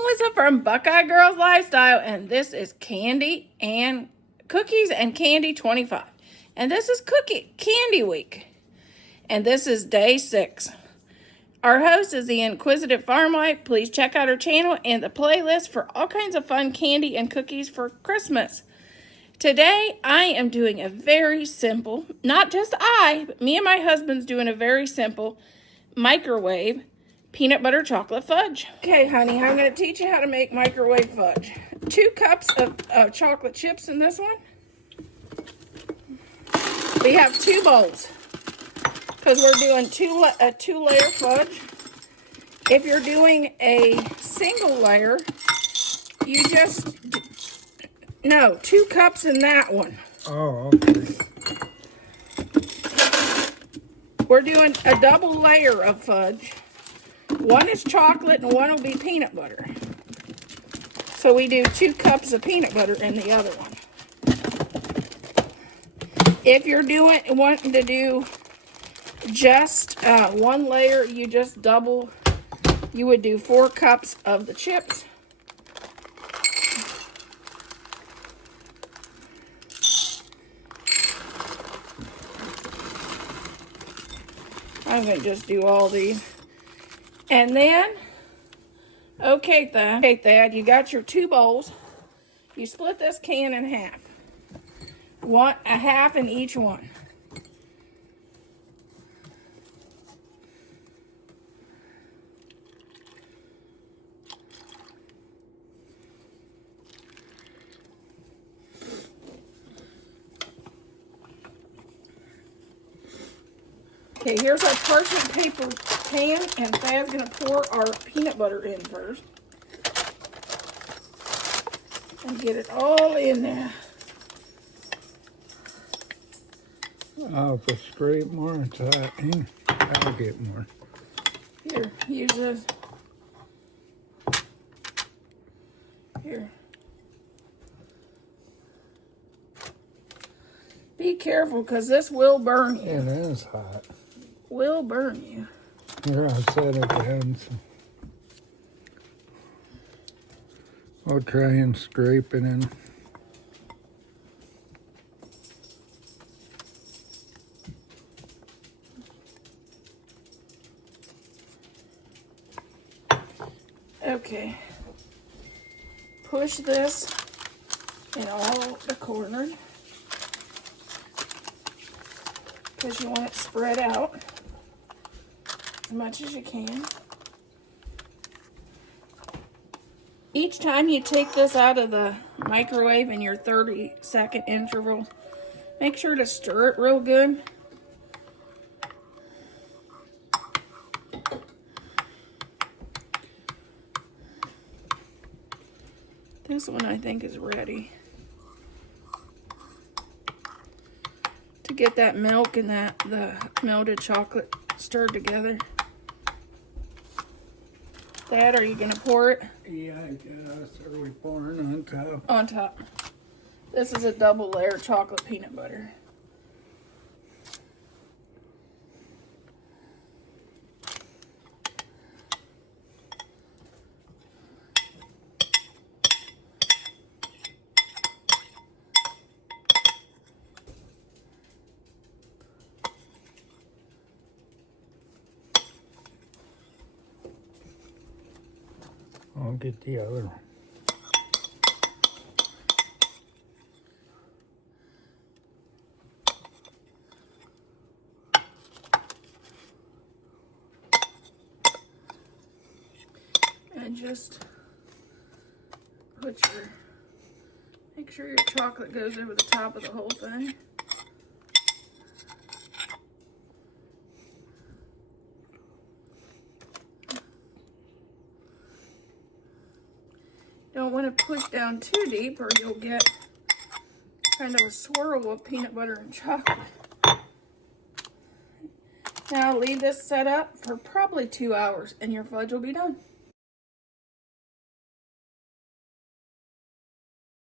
Melissa from Buckeye Girls Lifestyle, and this is Candy and Cookies and Candy 25. And this is Candy Week. And this is day 6. Our host is the Inquisitive Farm Life. Please check out her channel and the playlist for all kinds of fun candy and cookies for Christmas. Today, I am doing a very simple, not just I, but me and my husband's doing a very simple microwave peanut butter chocolate fudge. Okay, honey, I'm going to teach you how to make microwave fudge. 2 cups of chocolate chips in this one. We have 2 bowls because we're doing a 2-layer fudge. If you're doing a single layer, you just, no, 2 cups in that one. Oh, okay. We're doing a double layer of fudge. One is chocolate and one will be peanut butter. So we do 2 cups of peanut butter in the other one. If you're wanting to do just 1 layer, you just double. You would do 4 cups of the chips. I'm going to just do all these. And then, okay, Thad, you got your 2 bowls. You split this can in half. A half in each one. Okay, here's our parchment paper pan, and Thad's going to pour our peanut butter in first. And get it all in there. Oh, if I scrape more into that, I'll get more. Here, use this. Here. Be careful, because this will burn you. It is hot. Will burn you. Here, I'll set it down. So I'll try and scrape it in. Okay. Push this in all the corners, because you want it spread out as much as you can. Each time you take this out of the microwave in your 30-second interval, make sure to stir it real good. This one I think is ready to get that milk and the melted chocolate stirred together. Dad, are you going to pour it? Yeah, I guess. Are we pouring on top? On top. This is a double layer chocolate peanut butter. I'll get the other one. And just make sure your chocolate goes over the top of the whole thing. Don't want to push down too deep or you'll get kind of a swirl of peanut butter and chocolate. Now leave this set up for probably 2 hours and your fudge will be done.